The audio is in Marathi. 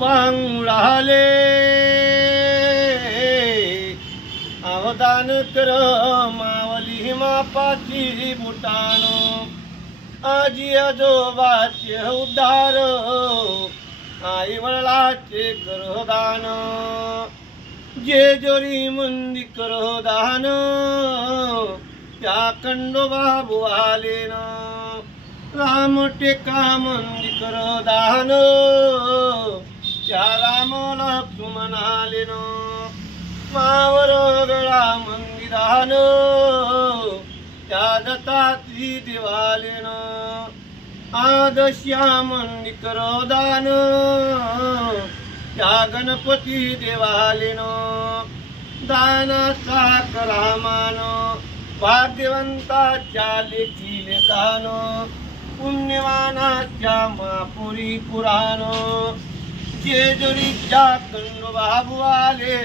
पांगुळाले अवदान कर मावली मापाची बुटानो आजी आजोबाचे उद्धार आई वडिलाचे कर दान जे जोरी मंदी कर दान त्या खंडोबा बुवाले ना राम टेका मंदी कर दान त्या राम लक्ष्मण आले न मावर गळा मंदिरान त्या दत्तात्री देवाले न आदश्या मंदी कर दान त्या गणपती देवाले न दानाचा करामान भाग्यवंताच्या लेखी लेखान पुण्यवानाच्या महापुरी पुराण जेजुरीच्या खंडोबा बुवाले